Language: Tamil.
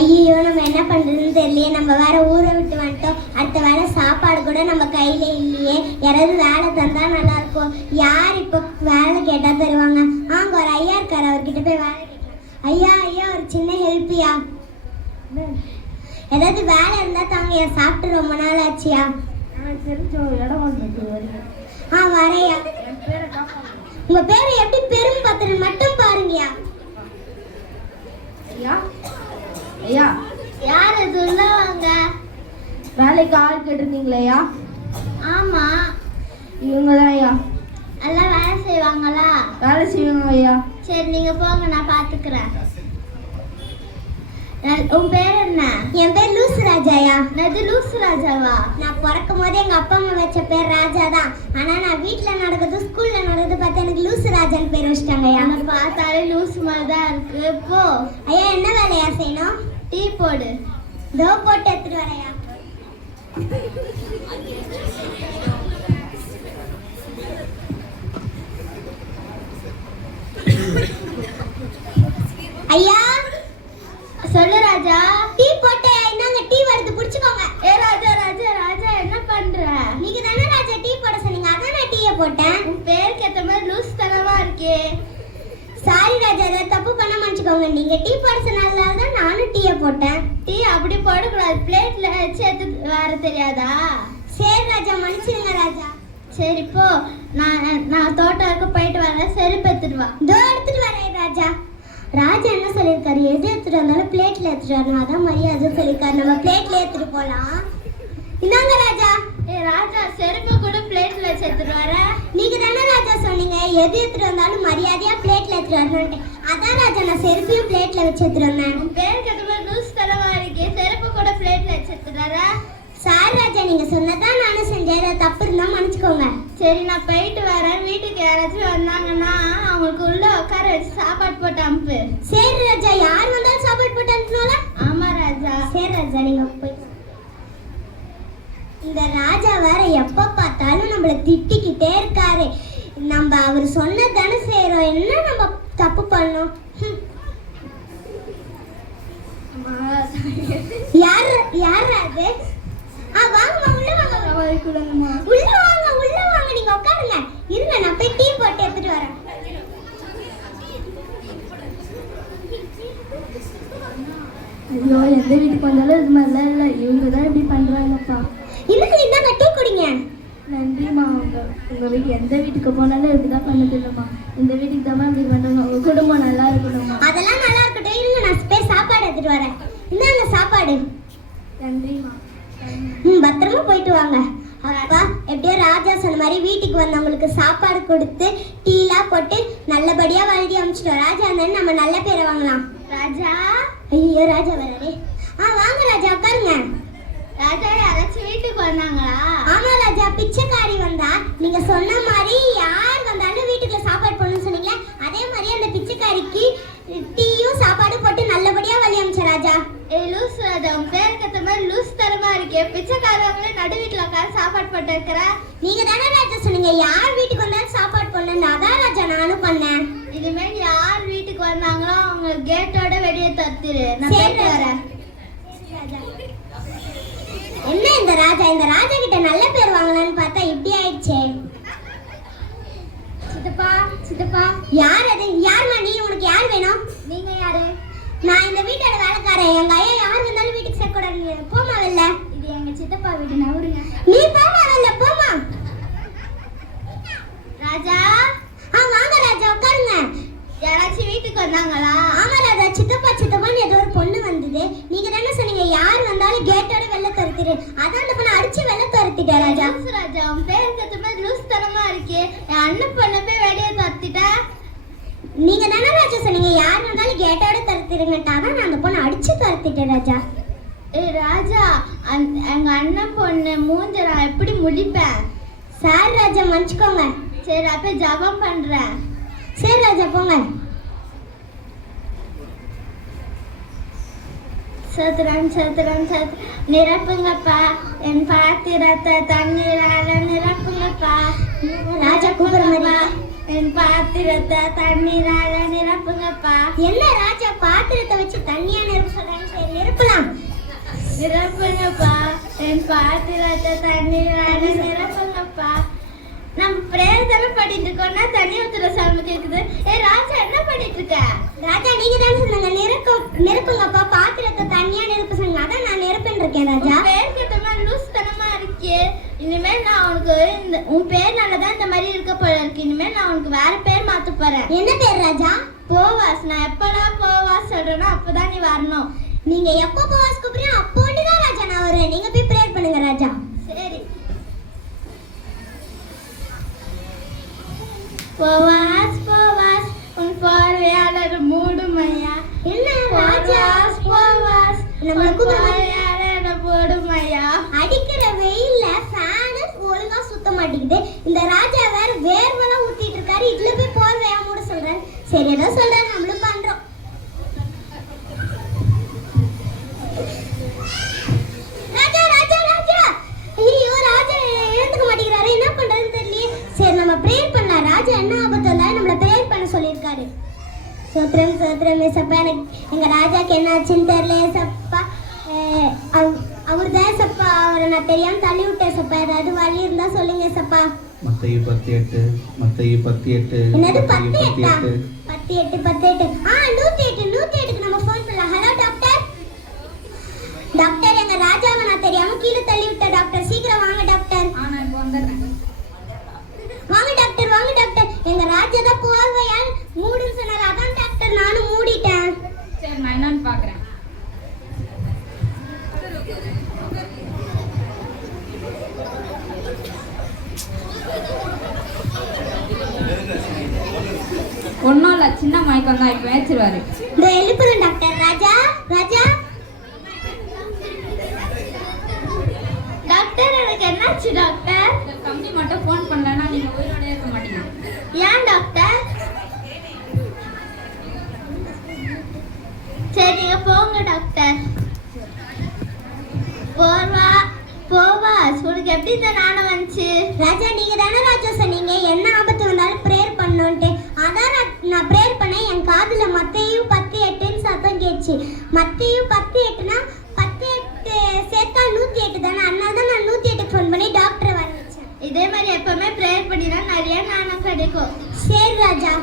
ஐயோ நம்ம என்ன பண்றதுன்னு தெரியலையே, நம்ம வேற ஊரை விட்டு வந்துட்டோம். அடுத்த வேலை சாப்பாடு கூட நம்ம கையில இல்லையே. யாராவது வேலை தந்தா நல்லா இருக்கும். யார் இப்போ வேலை கேட்டா தருவாங்க? அங்க ஒரு ஐயா இருக்காரு, அவர்கிட்ட போய் வேலை கேட்கலாம். ஐயா ஐயா ஒரு சின்ன ஹெல்ப்யா, ஏதாவது வேலை இருந்தா தாங்க. சாப்பிட்டு ரொம்ப நாள் ஆச்சியா. வரையா. உங்க பேரை எப்படி பெரும் பத்திரன் மட்டும் பாருங்கயா. ஐயா ஐயா, யார் அது? உள்ள வாங்க. வேலைக்கு ஆள் கேட்டிருந்தீங்களே ஐயா? ஆமா, இவங்க தான் ஐயா. எல்லாம் வேலை செய்வாங்களா? வேலை செய்வாங்க ஐயா. சரி நீங்க போங்க, நான் பாத்துக்கிறேன். உன் பேர் என்ன? என் பேர் லூசு ராஜாயா. அது லூசு ராஜாவா? நான் பிறக்கும் போதே எங்க அப்பா அம்மா வச்ச பேர் ராஜா தான். ஆனா நான் வீட்டுல நடக்குது ஸ்கூல்ல நடக்குது பார்த்து எனக்கு லூசு ராஜான்னு பேர் வச்சிட்டாங்கய்யா. என்ன பார்த்தாலே லூசு மாதிரி தான் இருக்கு. போ ஐயா, என்ன வேலையா செய்யணும்? டீ போடு. தோ போட்டு எடுத்துட்டு வரையா. ஐயா சொல்லு ராஜா. டீ போட்டே, என்னங்க டீ வருது, புடிச்சுக்கோங்க. ஏ ராஜா ராஜா ராஜா, என்ன பண்ற? நீங்க தானே ராஜா டீ போட சொன்னீங்க, அதான் நான் டீயை போட்டேன். உன் பேருக்கு ஏத்த மாதிரி லூஸ் தனமா இருக்கே. சாரி ராஜா, அதை தப்பு பண்ண மன்னிச்சுக்கோங்க. நீங்க டீ போட சொன்னதால தான் நானும் டீயை போட்டேன். டீ அப்படி போடக்கூடாது, பிளேட்ல வச்சு எடுத்து வர தெரியாதா? சரி ராஜா, மன்னிச்சிருங்க ராஜா. சரி போ, நான் தோட்டத்துக்கு போயிட்டு வரேன். செருப்பு எடுத்துட்டு வா. இதோ எடுத்துட்டு வரேன் ராஜா. ராஜா என்ன சொல்லியிருக்காரு? எது எடுத்துட்டு வந்தாலும் பிளேட்ல எடுத்துட்டு வரணும், அதான் மரியாதை சொல்லியிருக்காரு. நம்ம பிளேட்ல எடுத்துட்டு போலாம். இந்தாங்க ராஜா. ஏ ராஜா, செருப்பு கூட பிளேட்ல வச்சு எடுத்துட்டு வர. நீங்க தானே ராஜா சொன்னீங்க எது எடுத்துட்டு வந்தாலும் மரியாதையா பிளேட்ல எடுத்துட்டு வரணும்ட்டு. அதான் ராஜா நான் செருப்பையும் பிளேட்ல வச்சு எடுத்துட்டு வந்தேன். உன் பேர் கட்டுமா லூஸ் தரவா இருக்கே, செருப்பு கூட பிளேட்ல வச்சு எடுத்துட்டு வர. சார் ராஜா, நீங்க சொன்னதான் நானும் செஞ்சேன், தப்பு இருந்தா மன்னிச்சுக்கோங்க. சரி நான் போயிட்டு வரேன். வீட்டுக்கு யாராச்சும் வந்தாங்கன்னா அவங்களுக்கு உள்ள உட்கார வச்சு சாப்பாடு போட்டு அனுப்பு. சரி ராஜா, யார் வந்தாலும் சாப்பாடு போட்டு அனுப்பணும்ல? ஆமா ராஜா. சரி ராஜா, நீங்க போய். இந்த ராஜா வேற எப்ப பார்த்தாலும் நம்மள திட்டிக்கிட்டே இருக்காரு. நம்ம அவர் சொன்னதானே செய்யறோம், என்ன நம்ம தப்பு பண்ணோம்? யார் யார் அது? வாங்க உள்ள வாங்க. உள்ள வாங்க உள்ள வாங்க, நீங்க உட்காருங்க. இருங்க, நான் போய் டீ போட்டு எடுத்துட்டு வரேன். ஐயோ, எந்த வீட்டுக்கு வந்தாலும் இது மாதிரிலாம் இல்லை, இவங்க தான் இப்படி பண்ணுறாங்கப்பா. இல்லைங்க, இந்தாங்க டீ குடிங்க. நன்றிம்மா. உங்கள் வீட்டு எந்த வீட்டுக்கு போனாலும் இப்படி தான் பண்ணது இல்லைம்மா. இந்த வீட்டுக்கு தான் இப்படி பண்ணுறாங்க. உங்கள் குடும்பம் நல்லா இருக்கணும்மா. அதெல்லாம் நல்லா இருக்கட்டும், இருங்க நான் போய் சாப்பாடு எடுத்துட்டு வரேன். இந்தாங்க சாப்பாடு. நன்றிம்மா. பத்திரமா போயிட்டு வாங்க. அப்பா எப்படியோ ராஜா சொன்ன மாதிரி வீட்டுக்கு வந்தவங்களுக்கு சாப்பாடு கொடுத்து டீலாம் போட்டு நல்லபடியா வாழ்க்கை அமைச்சிட்டோம். ராஜா இருந்தாலும் நம்ம நல்ல பேரை வாங்கலாம். ராஜா, ஐயோ ராஜா வராரு. வாங்க ராஜா, உட்காருங்க. ராஜா, யாராச்சும் வீட்டுக்கு வந்தாங்களா? ஆமா ராஜா, பிச்சைக்காரி வந்தா. நீங்க சொன்ன மாதிரி யார் வந்தாலும் வீட்டுக்குள்ள சாப்பாடு போடணும்னு சொன்னீங்களே, அதே மாதிரி அந்த பிச்சைக்காரிக்கு டீயும் சாப்பாடு போட்டு நல்லபடியா வழி அமைச்ச ராஜா. லூஸ் ராஜா, உன் பேருக்கு ஏற்ற மாதிரி லூஸ் தரமா இருக்கே. பிச்சைக்காரங்களே நடு வீட்டுல உட்காந்து சாப்பாடு போட்டு இருக்கிற. நீங்க தானே ராஜா சொன்னீங்க யார் வீட்டுக்கு வந்தாலும் சாப்பாடு போடணும், அதான் ராஜா நானும் பண்ணேன். இனிமேல் யார் வீட்டுக்கு வந்தாங்களோ அவங்க கேட்டோட வெளியே தத்துரு. நான் வரேன். என்ன இந்த ராஜா கிட்ட நல்ல பேர் வாங்கலாம்னு பார்த்தா இப்படி ஆயிடுச்சே. சித்தப்பா சித்தப்பா, யார் அது? யாருமா நீ? உனக்கு யார் வேணும்? நீங்க யாரு? நான் இந்த வீட்டோட வேலைக்காரன். எங்க ஐயா யார் வந்தாலும் வீட்டுக்கு சேர்க்கூடாது. போமா வெளில. இது எங்க சித்தப்பா வீடு, நவருங்க. நீ போமா வெளில, போமா. ராஜா, வாங்க ராஜா, உட்காருங்க. யாராச்சும் வீட்டுக்கு வந்தாங்களா? ஆமா ராஜா, சித்தப்பான்னு ஏதோ ஒரு பொண்ணு வந்தது. நீங்க தானே சொன்னீங்க யார் வந்தாலும் கேட்டோட வெளில துரத்திடு, அதான் அந்த பொண்ணு அடிச்சு வெளில துரத்திட்டேன் ராஜா. ராஜா, உன் பேருக்கு ஏற்ற மாதிரி லூஸ் தனமா இருக்கே. என் அண்ணன் பொண்ணை போய் வெளியே துரத்திட்ட. நீங்க தானே ராஜா சொன்னீங்க யார் வந்தாலும் கேட்டோட துரத்திடுங்கட்டா, தான் நான் அந்த பொண்ணை அடிச்சு துரத்திட்டேன் ராஜா. ராஜா, எங்க அண்ணன் பொண்ணு மூஞ்ச நான் எப்படி முடிப்பேன்? சார் ராஜா, மன்னிச்சுக்கோங்க. சரி அப்ப ஜபம் பண்றேன். சரி ராஜா, போங்க. சதுரம் சதுரம் சதுரம் நிரப்புங்கப்பா, என் பாத்திரத்தை தண்ணீரால நிரப்புங்கப்பா. ராஜா கூப்பிடுறப்பா, என் பாத்திரத்தை தண்ணீரால நிரப்புங்கப்பா. என்ன ராஜா பாத்திரத்தை வச்சு தண்ணியா நிரப்ப சொல்றாங்க? நிரப்புங்கப்பா என் பாத்திரத்தை தண்ணீரால நிரப்புங்கப்பா. நம்ம பிரேயர் தானே பண்ணிட்டு இருக்கோம்னா தண்ணி ஊத்துற சவுண்ட் கேக்குது. ராஜா என்ன பண்ணிட்டு இருக்க? ராஜா நீங்க தானே சொன்னாங்க நிரப்புங்கப்பா பாத்திரத்தை தண்ணியா நிரப்ப சொன்னாங்க. அதான் நான் நிரப்பின்னு இருக்கேன் ராஜா. பேர் கேட்டமா லூஸ் தனமா இருக்கே. இனிமேல் நான் உனக்கு உன் பேர்னாலதான் இந்த மாதிரி இருக்க போல இருக்கு. இனிமேல் நான் உனக்கு வேற பேர் மாத்த போறேன். என்ன பேர் ராஜா? போவாஸ். நான் எப்படா போவாஸ் சொல்றேனோ அப்பதான் நீ வரணும். நீங்க எப்போ போவாஸ் கூப்பிடுறீங்க அப்போட்டு தான் ராஜா நான் வருவேன். நீங்க போய் ப்ரேயர் பண்ணுங்க ராஜா. சரி. போவாஸ் போவாஸ் உன் பார்வையாளர் மூடுமையா. என்ன ராஜா? போவாஸ் நம்மள பார்வையாளர் மூடுமையா. அடிக்கிற வெயில்ல ஃபேன் ஒழுங்கா சுத்த மாட்டேங்குது. இந்த ராஜா வேற வேர்வெல்லாம் ஊத்திட்டு இருக்காரு. இதுல போய் போர்வையா மூட சொல்றாரு. சரி ஏதோ சொல்றாரு நம்மளும் பண்றோம். ராஜா ராஜா ராஜா ஐயோ ராஜா எழுந்துக்க மாட்டேங்கிறாரு. என்ன பண்றதுன்னு தெரியலையே. சரி நம்ம ப்ரேயர் பண்ணலாம். ராஜா என்ன ஆபத்து வந்தாலும் நம்மள ப்ரேயர் பண்ண சொல்லியிருக்காரு. சோத்ரம் சோத்ரம் ஏசப்பா. எனக்கு எங்க ராஜாக்கு என்ன ஆச்சுன்னு தெரியல ஏசப்பா. அவர் தான் ஏசப்பா. அவரை நான் தெரியாம தள்ளி விட்டேன் ஏசப்பா. ஏதாவது வழி இருந்தா சொல்லுங்க ஏசப்பா. மத்தேயு 18 என்னது 18? 18 108க்கு நம்ம ஃபோன் பண்ணலாம். Hello doctor. டாக்டர் எங்க ராஜாவை நான் தெரியாம கீழே தள்ளி விட்டேன் டாக்டர். சீக்கிரம் வாங்க டாக்டர். நான் இப்போ வந்துடுறேன். வாங்க டாக்டர் வாங்க டாக்டர். எங்க ராஜா தான் போர்வையால் மூடுன்னு சொன்னாரு. அதான் டாக்டர் நானும் மூடிட்டேன். சரி நான் என்னன்னு பாக்குறேன். ஒன்றும் இல்லை, சின்ன மயக்கம் தான். இப்போ வச்சிருவாரு. இந்த எழுப்புறேன் டாக்டர். ராஜா ராஜா. டாக்டர் எனக்கு என்னாச்சு டாக்டர்? தம்பி மட்டும் ஃபோன் பண்ணலன்னா நீங்கள் உயிரோட இருக்க மாட்டீங்க. ஏன் டாக்டர்? சரி நீங்கள் போங்க டாக்டர். போவாஸ் உனக்கு எப்படி இந்த நாணம் வந்துச்சு? ராஜா நீங்க தானே ராஜா சொன்னீங்க என்ன ஆபத்து வந்தாலும் ப்ரேயர் பண்ணணும்ட்டு. அதான் நான் ப்ரேயர் பண்ணேன். என் காதுல மத்தேயு 10:8ன்னு சத்தம் கேட்டுச்சு. மத்தேயு 10:8னா 18 சேர்த்தா 108 தானே. அதனால தான் நான் 108க்கு ஃபோன் பண்ணி டாக்டரை வர வச்சேன். இதே மாதிரி எப்பவுமே ப்ரேயர் பண்ணினா நிறைய நாணம் கிடைக்கும். சரி ராஜா.